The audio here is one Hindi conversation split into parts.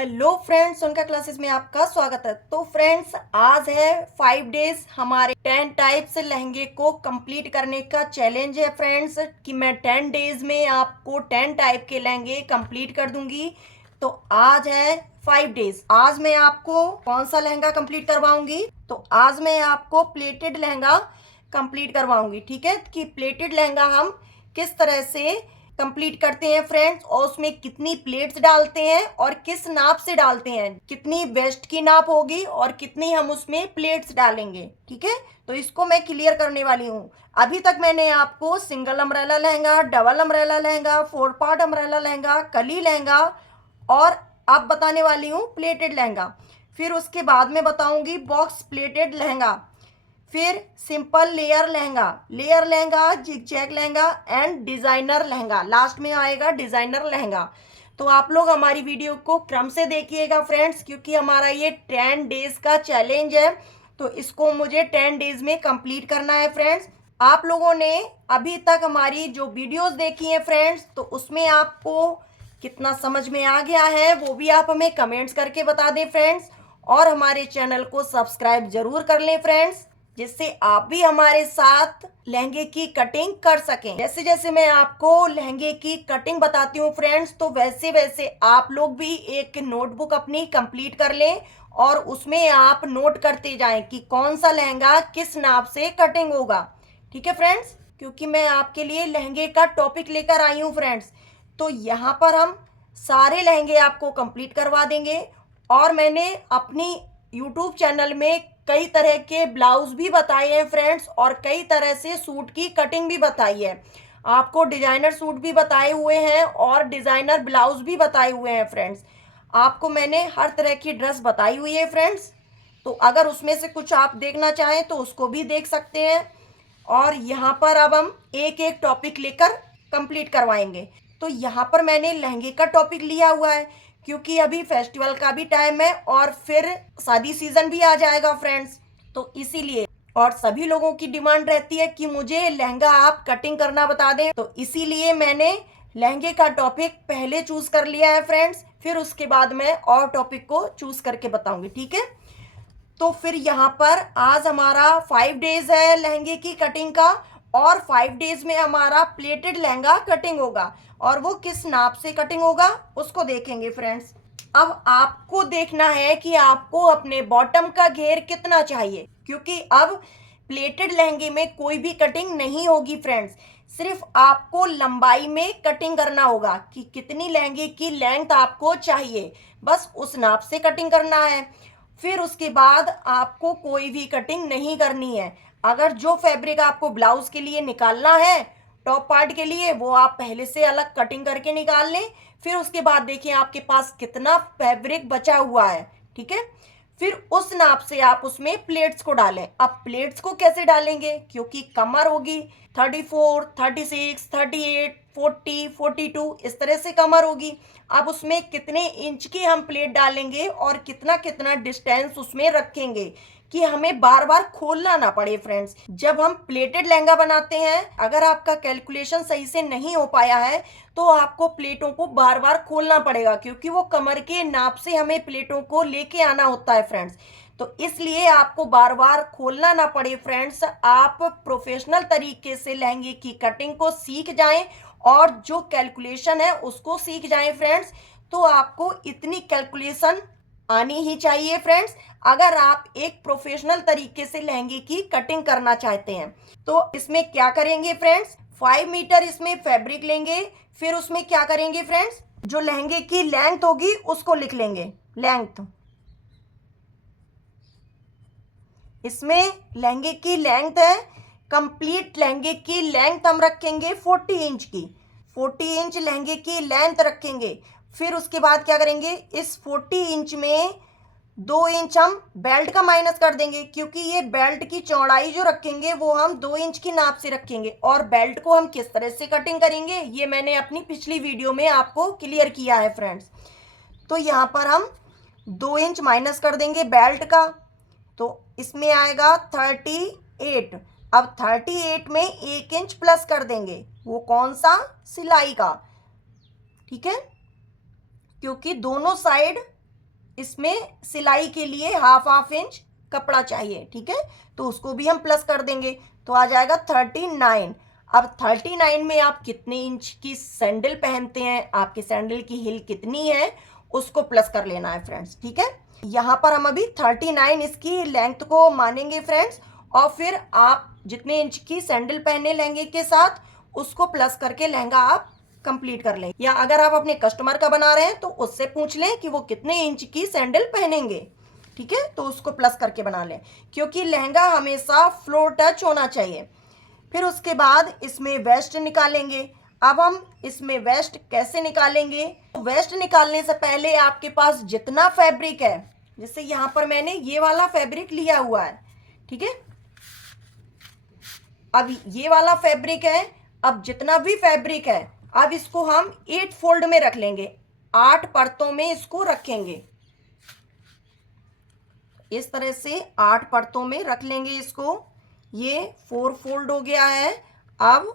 हेलो फ्रेंड्स, उनका क्लासेस में आपका स्वागत है। तो फ्रेंड्स, आज है 5 डेज हमारे 10 टाइप्स लहंगे को कंप्लीट करने का चैलेंज है फ्रेंड्स, कि मैं 10 डेज में आपको 10 टाइप के लहंगे कंप्लीट कर दूंगी। तो आज है 5 डेज। आज मैं आपको कौन सा लहंगा कंप्लीट करवाऊंगी? तो आज मैं आपको प्लेटेड लहंगा कंप्लीट करवाऊंगी। ठीक है, कि प्लेटेड लहंगा हम किस तरह से कंप्लीट करते हैं फ्रेंड्स, और उसमें कितनी प्लेट्स डालते हैं और किस नाप से डालते हैं, कितनी वेस्ट की नाप होगी और कितनी हम उसमें प्लेट्स डालेंगे। ठीक है, तो इसको मैं क्लियर करने वाली हूँ। अभी तक मैंने आपको single umbrella lehenga, double umbrella lehenga, 4 part umbrella lehenga, कली लहंगा और अब बताने वाली हूँ प्लेटेड लहंगा। फिर उसके बाद में बताऊंगी बॉक्स प्लेटेड लहंगा, फिर simple layer lehenga, zigzag lehenga and designer lehenga, last में आएगा डिजाइनर लहंगा। तो आप लोग हमारी वीडियो को क्रम से देखिएगा फ्रेंड्स, क्योंकि हमारा ये 10 डेज का चैलेंज है। तो इसको मुझे 10 डेज में कंप्लीट करना है फ्रेंड्स। आप लोगों ने अभी तक हमारी जो वीडियोस देखी हैं फ्रेंड्स, तो उसमें आपको कितना समझ में आ गया है वो भी आप हमें कमेंट्स करके बता दें फ्रेंड्स। और हमारे चैनल को सब्सक्राइब जरूर कर लें फ्रेंड्स, जिससे आप भी हमारे साथ लहंगे की कटिंग कर सकें। जैसे जैसे मैं आपको लहंगे की कटिंग बताती हूँ फ्रेंड्स, तो वैसे वैसे आप लोग भी एक नोटबुक अपनी कंप्लीट कर लें और उसमें आप नोट करते जाएं कि कौन सा लहंगा किस नाप से कटिंग होगा। ठीक है फ्रेंड्स, क्योंकि मैं आपके लिए लहंगे का टॉपिक लेकर आई हूँ फ्रेंड्स। तो यहाँ पर हम सारे लहंगे आपको कंप्लीट करवा देंगे। और मैंने अपनी यूट्यूब चैनल में कई तरह के ब्लाउज भी बताए हैं फ्रेंड्स, और कई तरह से सूट की कटिंग भी बताई है। आपको डिजाइनर सूट भी बताए हुए हैं और डिजाइनर ब्लाउज भी बताए हुए हैं फ्रेंड्स। आपको मैंने हर तरह की ड्रेस बताई हुई है फ्रेंड्स। तो अगर उसमें से कुछ आप देखना चाहें तो उसको भी देख सकते हैं। और यहाँ पर अब हम एक एक टॉपिक लेकर कंप्लीट करवाएंगे। तो यहाँ पर मैंने लहंगे का टॉपिक लिया हुआ है, क्योंकि अभी फेस्टिवल का भी टाइम है और फिर शादी सीजन भी आ जाएगा फ्रेंड्स। तो इसीलिए, और सभी लोगों की डिमांड रहती है कि मुझे लहंगा आप कटिंग करना बता दें, तो इसीलिए मैंने लहंगे का टॉपिक पहले चूज कर लिया है फ्रेंड्स। फिर उसके बाद मैं और टॉपिक को चूज करके बताऊंगी। ठीक है, तो फिर यहाँ पर आज हमारा 5 डेज है लहंगे की कटिंग का, और 5 डेज में हमारा प्लेटेड लहंगा कटिंग होगा। और वो किस नाप से कटिंग होगा उसको देखेंगे फ्रेंड्स। अब आपको देखना है कि आपको अपने बॉटम का घेर कितना चाहिए, क्योंकि अब प्लेटेड लहंगे में कोई भी कटिंग नहीं होगी फ्रेंड्स। सिर्फ आपको लंबाई में कटिंग करना होगा कि कितनी लहंगे की लेंथ आपको चाहिए, बस उस नाप से कटिंग करना है। फिर उसके बाद आपको कोई भी कटिंग नहीं करनी है। अगर जो फैब्रिक आपको ब्लाउज के लिए निकालना है, टॉप पार्ट के लिए, वो आप पहले से अलग कटिंग करके निकाल लें। फिर उसके बाद देखिए आपके पास कितना फैब्रिक बचा हुआ है। ठीक है, फिर उस नाप से आप उसमें प्लेट्स को डालें। अब प्लेट्स को कैसे डालेंगे, क्योंकि कमर होगी 34, 36, 38, 40, 42, इस तरह से कमर होगी। अब उसमें कितने इंच की हम प्लेट डालेंगे और कितना कितना डिस्टेंस उसमें रखेंगे कि हमें बार बार खोलना ना पड़े फ्रेंड्स। जब हम प्लेटेड लहंगा बनाते हैं, अगर आपका कैलकुलेशन सही से नहीं हो पाया है तो आपको प्लेटों को बार बार खोलना पड़ेगा, क्योंकि वो कमर के नाप से हमें प्लेटों को लेके आना होता है फ्रेंड्स। तो इसलिए आपको बार बार खोलना ना पड़े फ्रेंड्स, आप प्रोफेशनल तरीके से लहंगे की कटिंग को सीख जाएं और जो कैलकुलेशन है उसको सीख जाएं फ्रेंड्स। तो आपको इतनी कैलकुलेशन आनी ही चाहिए फ्रेंड्स, अगर आप एक प्रोफेशनल तरीके से लहंगे की कटिंग करना चाहते हैं। तो इसमें क्या करेंगे फ्रेंड्स, 5 मीटर इसमें फैब्रिक लेंगे। फिर उसमें क्या करेंगे फ्रेंड्स, जो लहंगे की लेंथ होगी उसको लिख लेंगे। लेंथ, इसमें लहंगे की लेंथ है, कंप्लीट लहंगे की लेंथ हम रखेंगे 40 इंच की। 40 इंच लहंगे की लेंथ रखेंगे। फिर उसके बाद क्या करेंगे, इस 40 इंच में 2 इंच हम बेल्ट का माइनस कर देंगे, क्योंकि ये बेल्ट की चौड़ाई जो रखेंगे वो हम 2 इंच की नाप से रखेंगे। और बेल्ट को हम किस तरह से कटिंग करेंगे ये मैंने अपनी पिछली वीडियो में आपको क्लियर किया है फ्रेंड्स। तो यहाँ पर हम 2 इंच माइनस कर देंगे बेल्ट का, तो इसमें आएगा 38। अब 38 में 1 इंच प्लस कर देंगे, वो कौन सा, सिलाई का। ठीक है, क्योंकि दोनों साइड इसमें सिलाई के लिए हाफ इंच कपड़ा चाहिए, ठीक है, तो उसको भी हम प्लस कर देंगे, तो आ जाएगा 39। अब 39 में आप कितने इंच की सैंडल पहनते हैं, आपके सैंडल की हिल कितनी है, उसको प्लस कर लेना है फ्रेंड्स, ठीक है। यहाँ पर हम अभी 39 इसकी लेंथ को मानेंगे फ्रेंड्स, और फिर आप जितने इंच की सैंडल पहने लहंगे के साथ उसको प्लस करके लहंगा आप कंप्लीट कर लें। या अगर आप अपने कस्टमर का बना रहे हैं तो उससे पूछ लें कि वो कितने इंच की सैंडल पहनेंगे, ठीक है, तो उसको प्लस करके बना लें, क्योंकि लहंगा हमेशा फ्लोर टच होना चाहिए। फिर उसके बाद इसमें वेस्ट निकालेंगे। अब हम इसमें वेस्ट कैसे निकालेंगे, वेस्ट निकालने से पहले आपके पास जितना फैब्रिक है, जैसे यहाँ पर मैंने ये वाला फैब्रिक लिया हुआ है, ठीक है, अब ये वाला फैब्रिक है, अब जितना भी फैब्रिक है अब इसको हम 8 फोल्ड में रख लेंगे, 8 परतों में इसको रखेंगे, इस तरह से 8 परतों में रख लेंगे इसको। ये 4 फोल्ड हो गया है, अब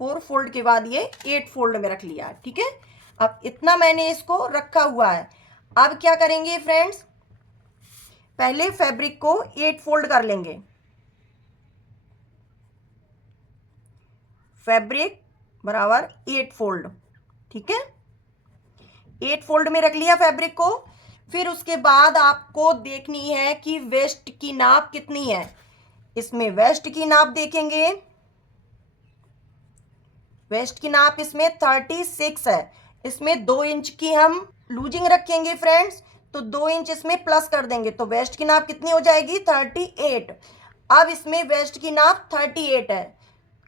4 फोल्ड के बाद ये 8 फोल्ड में रख लिया है, ठीक है। अब इतना मैंने इसको रखा हुआ है। अब क्या करेंगे फ्रेंड्स, पहले फैब्रिक को 8 फोल्ड कर लेंगे, फैब्रिक बराबर 8 फोल्ड, ठीक है, 8 फोल्ड में रख लिया फैब्रिक को। फिर उसके बाद आपको देखनी है कि वेस्ट की नाप कितनी है, इसमें वेस्ट की नाप देखेंगे, वेस्ट की नाप इसमें 36 है, इसमें 2 इंच की हम लूजिंग रखेंगे फ्रेंड्स, तो 2 इंच इसमें प्लस कर देंगे, तो वेस्ट की नाप कितनी हो जाएगी 38। अब इसमें वेस्ट की नाप 38 है,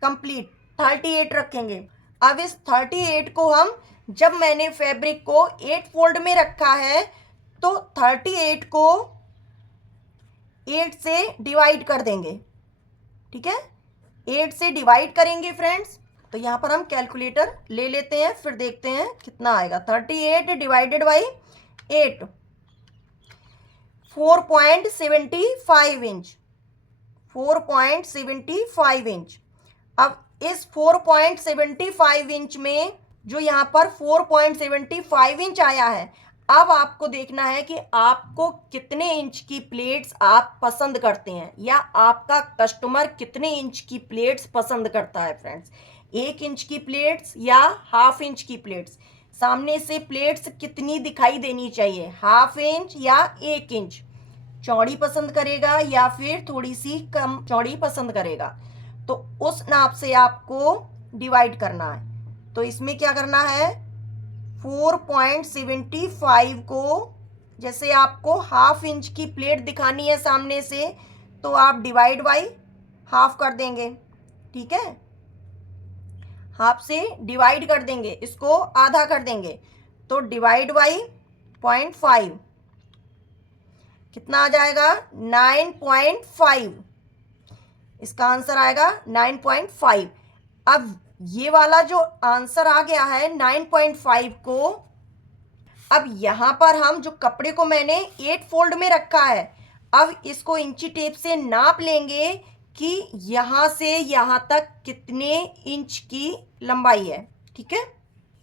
कंप्लीट 38 रखेंगे। अब इस 38 को हम, जब मैंने फैब्रिक को 8 फोल्ड में रखा है तो 38 को 8 से डिवाइड कर देंगे, ठीक है, 8 से डिवाइड करेंगे फ्रेंड्स। तो यहाँ पर हम कैलकुलेटर ले लेते हैं, फिर देखते हैं कितना आएगा। 38 डिवाइडेड बाई 8, 4.75 इंच, 4.75 इंच। अब इस 4.75 इंच में जो यहाँ पर 4.75 इंच आया है, अब आपको देखना है कि आपको कितने इंच की प्लेट्स आप पसंद करते हैं, या आपका कस्टमर कितने इंच की प्लेट्स पसंद करता है फ्रेंड्स, 1 इंच की प्लेट्स या हाफ इंच की प्लेट्स। सामने से प्लेट्स कितनी दिखाई देनी चाहिए, हाफ इंच या 1 इंच, चौड़ी पसंद करेगा या फिर थोड़ी सी कम चौड़ी पसंद करेगा, तो उस नाप से आपको डिवाइड करना है। तो इसमें क्या करना है, 4.75 को, जैसे आपको हाफ इंच की प्लेट दिखानी है सामने से, तो आप डिवाइड बाई हाफ कर देंगे, ठीक है, हाफ से डिवाइड कर देंगे, इसको आधा कर देंगे, तो डिवाइड बाई 0.5 कितना आ जाएगा 9.5, इसका आंसर आएगा 9.5। अब ये वाला जो आंसर आ गया है 9.5 को, अब यहाँ पर हम जो कपड़े को मैंने 8 फोल्ड में रखा है, अब इसको इंची टेप से नाप लेंगे कि यहाँ से यहाँ तक कितने इंच की लंबाई है, ठीक है,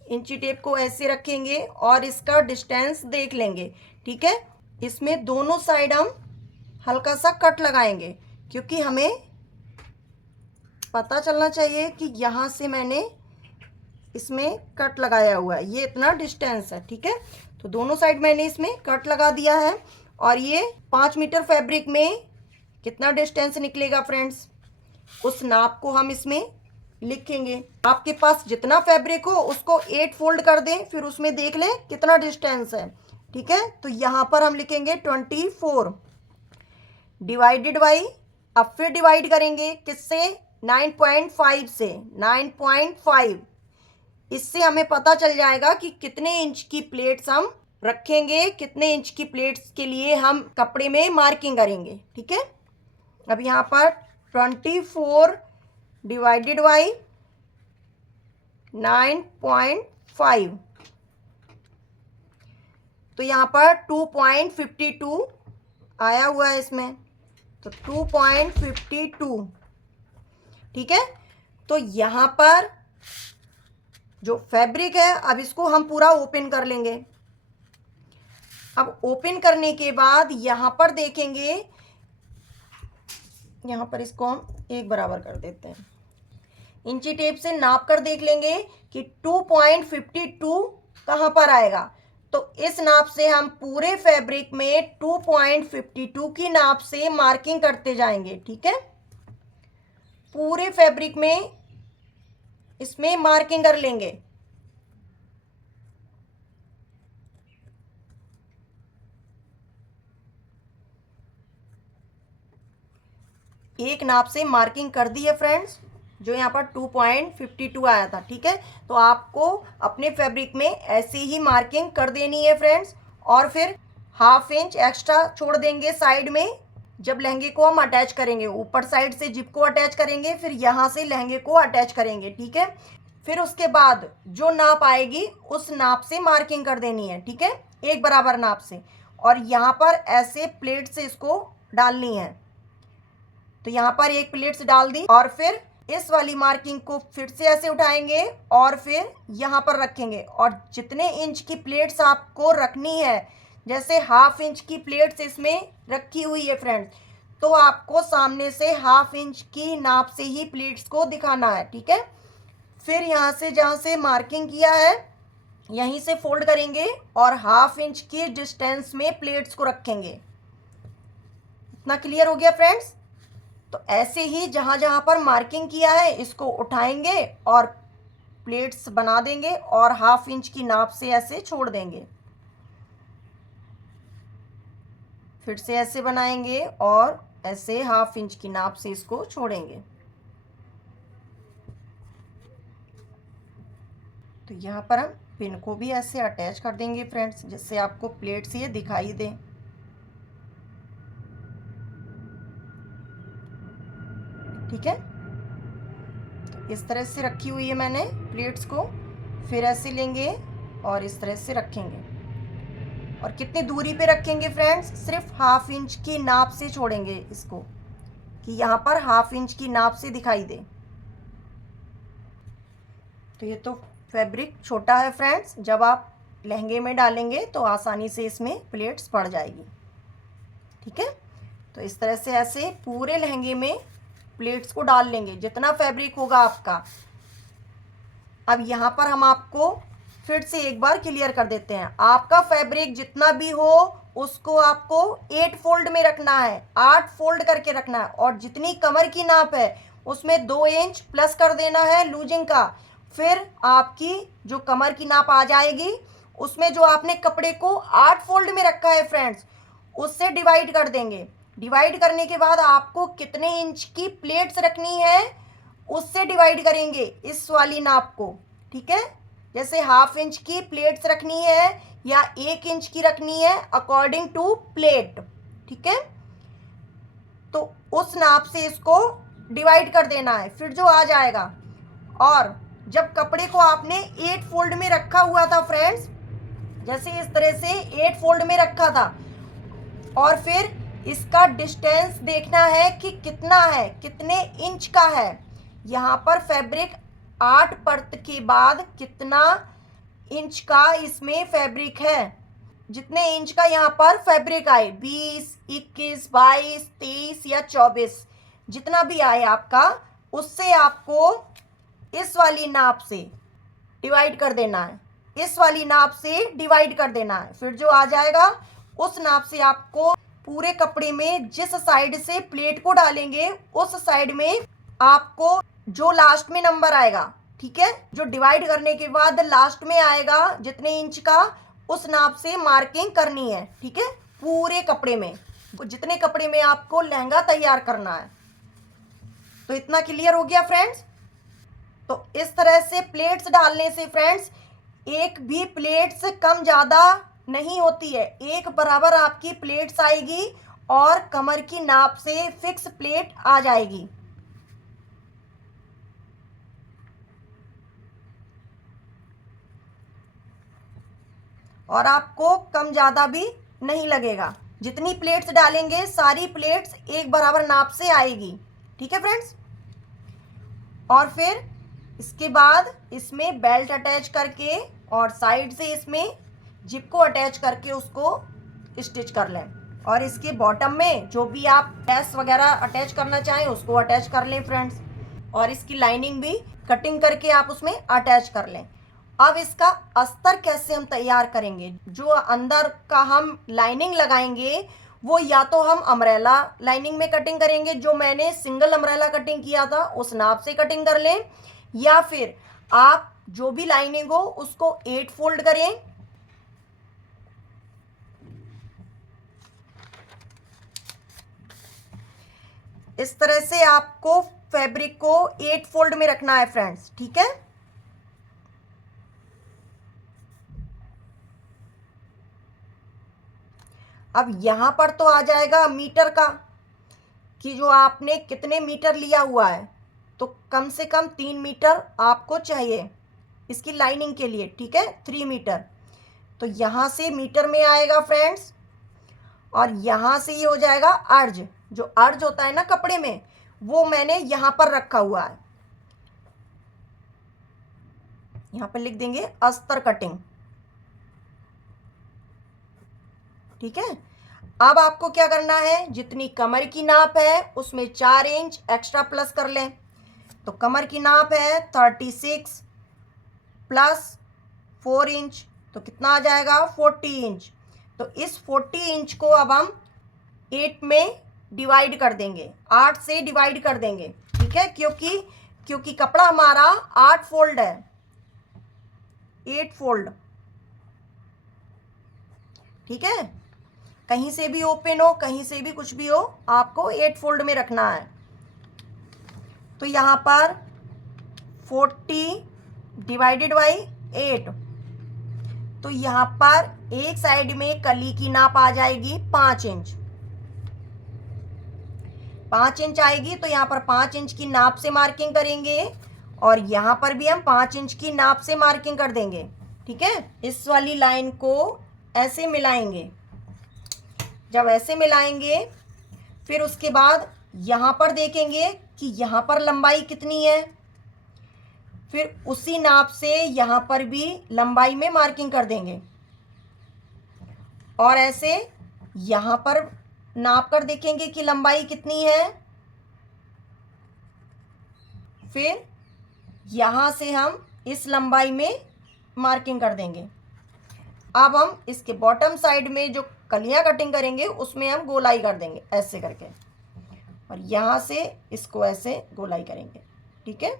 इंची टेप को ऐसे रखेंगे और इसका डिस्टेंस देख लेंगे, ठीक है। इसमें दोनों साइड हम हल्का सा कट लगाएंगे, क्योंकि हमें पता चलना चाहिए कि यहाँ से मैंने इसमें कट लगाया हुआ है, ये इतना डिस्टेंस है, ठीक है। तो दोनों साइड मैंने इसमें कट लगा दिया है, और ये 5 मीटर फैब्रिक में कितना डिस्टेंस निकलेगा फ्रेंड्स, उस नाप को हम इसमें लिखेंगे। आपके पास जितना फैब्रिक हो उसको 8 फोल्ड कर दें, फिर उसमें देख लें कितना डिस्टेंस है, ठीक है। तो यहाँ पर हम लिखेंगे 24 डिवाइडेड बाई, अब फिर डिवाइड करेंगे किससे, 9.5 से, 9.5, इससे हमें पता चल जाएगा कि कितने इंच की प्लेट्स हम रखेंगे, कितने इंच की प्लेट्स के लिए हम कपड़े में मार्किंग करेंगे, ठीक है। अब यहाँ पर 24 डिवाइडेड बाई 9.5, तो यहाँ पर 2.52 आया हुआ है इसमें, तो 2.52, ठीक है। तो यहाँ पर जो फैब्रिक है, अब इसको हम पूरा ओपन कर लेंगे, अब ओपन करने के बाद यहाँ पर देखेंगे, यहाँ पर इसको हम एक बराबर कर देते हैं। इंची टेप से नाप कर देख लेंगे कि 2.52 कहाँ पर आएगा। तो इस नाप से हम पूरे फैब्रिक में 2.52 की नाप से मार्किंग करते जाएंगे। ठीक है, पूरे फैब्रिक में इसमें मार्किंग कर लेंगे। एक नाप से मार्किंग कर दी है फ्रेंड्स, जो यहाँ पर 2.52 आया था। ठीक है, तो आपको अपने फैब्रिक में ऐसे ही मार्किंग कर देनी है फ्रेंड्स। और फिर ½ इंच एक्स्ट्रा छोड़ देंगे साइड में, जब लहंगे को हम अटैच करेंगे। ऊपर साइड से जिप को अटैच करेंगे, फिर यहाँ से लहंगे को अटैच करेंगे। ठीक है, फिर उसके बाद जो नाप आएगी उस नाप से मार्किंग कर देनी है। ठीक है, एक बराबर नाप से। और यहाँ पर ऐसे प्लेट से इसको डालनी है। तो यहाँ पर एक प्लेट से डाल दी, और फिर इस वाली मार्किंग को फिर से ऐसे उठाएंगे और फिर यहाँ पर रखेंगे। और जितने इंच की प्लेट्स आपको रखनी है, जैसे ½ इंच की प्लेट्स इसमें रखी हुई है फ्रेंड्स, तो आपको सामने से ½ इंच की नाप से ही प्लेट्स को दिखाना है। ठीक है, फिर यहाँ से जहाँ से मार्किंग किया है यहीं से फोल्ड करेंगे और ½ इंच की डिस्टेंस में प्लेट्स को रखेंगे। इतना क्लियर हो गया फ्रेंड्स। तो ऐसे ही जहाँ जहाँ पर मार्किंग किया है इसको उठाएंगे और प्लेट्स बना देंगे और ½ इंच की नाप से ऐसे छोड़ देंगे। फिर से ऐसे बनाएंगे और ऐसे ½ इंच की नाप से इसको छोड़ेंगे। तो यहाँ पर हम पिन को भी ऐसे अटैच कर देंगे फ्रेंड्स, जिससे आपको प्लेट्स ये दिखाई दे। ठीक है, तो इस तरह से रखी हुई है मैंने प्लेट्स को। फिर ऐसे लेंगे और इस तरह से रखेंगे। और कितनी दूरी पे रखेंगे फ्रेंड्स, सिर्फ ½ इंच की नाप से छोड़ेंगे इसको, कि यहाँ पर ½ इंच की नाप से दिखाई दे। तो ये तो फैब्रिक छोटा है फ्रेंड्स, जब आप लहंगे में डालेंगे तो आसानी से इसमें प्लेट्स पड़ जाएगी। ठीक है, तो इस तरह से ऐसे पूरे लहंगे में प्लेट्स को डाल लेंगे, जितना फैब्रिक होगा आपका। अब यहाँ पर हम आपको फिर से एक बार क्लियर कर देते हैं। आपका फैब्रिक जितना भी हो उसको आपको 8 फोल्ड में रखना है, 8 फोल्ड करके रखना है। और जितनी कमर की नाप है उसमें 2 इंच प्लस कर देना है लूजिंग का। फिर आपकी जो कमर की नाप आ जाएगी, उसमें जो आपने कपड़े को 8 फोल्ड में रखा है फ्रेंड्स, उससे डिवाइड कर देंगे। डिवाइड करने के बाद आपको कितने इंच की प्लेट्स रखनी है उससे डिवाइड करेंगे इस वाली नाप को। ठीक है, जैसे ½ इंच की प्लेट्स रखनी है या 1 इंच की रखनी है अकॉर्डिंग टू प्लेट। ठीक है, तो उस नाप से इसको डिवाइड कर देना है, फिर जो आ जाएगा। और जब कपड़े को आपने 8 फोल्ड में रखा हुआ था फ्रेंड्स, जैसे इस तरह से 8 फोल्ड में रखा था, और फिर इसका डिस्टेंस देखना है कि कितना है, कितने इंच का है। यहाँ पर फैब्रिक 8 परत के बाद कितना इंच का इसमें फैब्रिक है, जितने इंच का यहाँ पर फैब्रिक आए, 20, 21, 22, 23 या 24, जितना भी आए आपका, उससे आपको इस वाली नाप से डिवाइड कर देना है, इस वाली नाप से डिवाइड कर देना है। फिर जो आ जाएगा उस नाप से आपको पूरे कपड़े में जिस साइड से प्लेट को डालेंगे उस साइड में आपको जो लास्ट में नंबर आएगा, ठीक है, जो डिवाइड करने के बाद लास्ट में आएगा जितने इंच का, उस नाप से मार्किंग करनी है। ठीक है, पूरे कपड़े में, जितने कपड़े में आपको लहंगा तैयार करना है। तो इतना क्लियर हो गया फ्रेंड्स। तो इस तरह से प्लेट्स डालने से फ्रेंड्स एक भी प्लेट्स कम ज़्यादा नहीं होती है, एक बराबर आपकी प्लेट्स आएगी और कमर की नाप से फिक्स प्लेट आ जाएगी। और आपको कम ज़्यादा भी नहीं लगेगा। जितनी प्लेट्स डालेंगे सारी प्लेट्स एक बराबर नाप से आएगी। ठीक है फ्रेंड्स, और फिर इसके बाद इसमें बेल्ट अटैच करके और साइड से इसमें जिप को अटैच करके उसको स्टिच कर लें। और इसके बॉटम में जो भी आप लेस वगैरह अटैच करना चाहें उसको अटैच कर लें फ्रेंड्स। और इसकी लाइनिंग भी कटिंग करके आप उसमें अटैच कर लें। अब इसका अस्तर कैसे हम तैयार करेंगे, जो अंदर का हम लाइनिंग लगाएंगे वो या तो हम अम्ब्रेला लाइनिंग में कटिंग करेंगे, जो मैंने सिंगल अम्ब्रेला कटिंग किया था उस नाप से कटिंग कर लें, या फिर आप जो भी लाइनिंग हो उसको 8 फोल्ड करें। इस तरह से आपको फैब्रिक को 8 फोल्ड में रखना है फ्रेंड्स, ठीक है। अब यहां पर तो आ जाएगा मीटर का कि जो आपने कितने मीटर लिया हुआ है, तो कम से कम 3 मीटर आपको चाहिए इसकी लाइनिंग के लिए, ठीक है, 3 मीटर। तो यहां से मीटर में आएगा फ्रेंड्स, और यहां से ये हो जाएगा अर्ज। जो अर्ज होता है ना कपड़े में, वो मैंने यहां पर रखा हुआ है, यहां पर लिख देंगे अस्तर कटिंग, ठीक है। अब आपको क्या करना है, जितनी कमर की नाप है उसमें 4 इंच एक्स्ट्रा प्लस कर लें। तो कमर की नाप है 36 प्लस 4 इंच, तो कितना आ जाएगा 40 इंच। तो इस 40 इंच को अब हम 8 में डिवाइड कर देंगे, 8 से डिवाइड कर देंगे, ठीक है, क्योंकि कपड़ा हमारा 8 फोल्ड है, 8 फोल्ड, ठीक है। कहीं से भी ओपन हो, कहीं से भी कुछ भी हो, आपको 8 फोल्ड में रखना है। तो यहां पर 40 डिवाइडेड बाई 8, तो यहां पर एक साइड में कली की नाप आ जाएगी 5 इंच, 5 इंच आएगी। तो यहां पर 5 इंच की नाप से मार्किंग करेंगे, और यहां पर भी हम 5 इंच की नाप से मार्किंग कर देंगे, ठीक है। इस वाली लाइन को ऐसे मिलाएंगे, जब ऐसे मिलाएंगे फिर उसके बाद यहां पर देखेंगे कि यहां पर लंबाई कितनी है, फिर उसी नाप से यहां पर भी लंबाई में मार्किंग कर देंगे, और ऐसे यहां पर नाप कर देखेंगे कि लंबाई कितनी है, फिर यहां से हम इस लंबाई में मार्किंग कर देंगे। अब हम इसके बॉटम साइड में जो कलियां कटिंग करेंगे उसमें हम गोलाई कर देंगे ऐसे करके, और यहां से इसको ऐसे गोलाई करेंगे, ठीक है।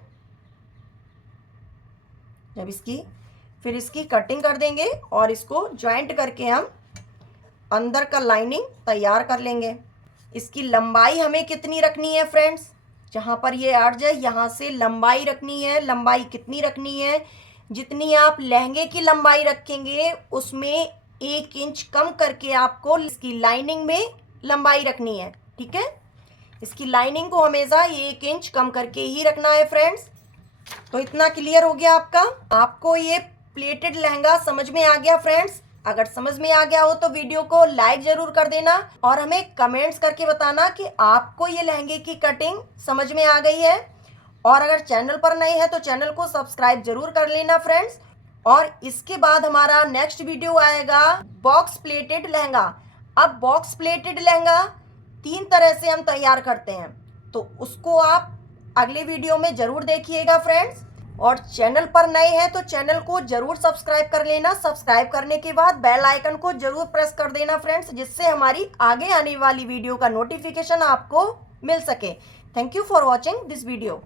जब फिर इसकी कटिंग कर देंगे और इसको ज्वाइंट करके हम अंदर का लाइनिंग तैयार कर लेंगे। इसकी लंबाई हमें कितनी रखनी है फ्रेंड्स, जहां पर ये अर्ज है यहां से लंबाई रखनी है। लंबाई कितनी रखनी है, जितनी आप लहंगे की लंबाई रखेंगे उसमें 1 इंच कम करके आपको इसकी लाइनिंग में लंबाई रखनी है, ठीक है। इसकी लाइनिंग को हमेशा 1 इंच कम करके ही रखना है फ्रेंड्स। तो इतना क्लियर हो गया आपको ये प्लेटेड लहंगा समझ में आ गया फ्रेंड्स। अगर समझ में आ गया हो तो वीडियो को लाइक जरूर कर देना, और हमें कमेंट्स करके बताना कि आपको ये लहंगे की कटिंग समझ में आ गई है। और अगर चैनल पर नए हैं तो चैनल को सब्सक्राइब जरूर कर लेना फ्रेंड्स। और इसके बाद हमारा नेक्स्ट वीडियो आएगा बॉक्स प्लेटेड लहंगा। अब बॉक्स प्लेटेड लहंगा 3 तरह से हम तैयार करते हैं, तो उसको आप अगले वीडियो में जरूर देखिएगा फ्रेंड्स। और चैनल पर नए हैं तो चैनल को जरूर सब्सक्राइब कर लेना। सब्सक्राइब करने के बाद बेल आइकन को जरूर प्रेस कर देना फ्रेंड्स, जिससे हमारी आगे आने वाली वीडियो का नोटिफिकेशन आपको मिल सके। Thank you for watching this video.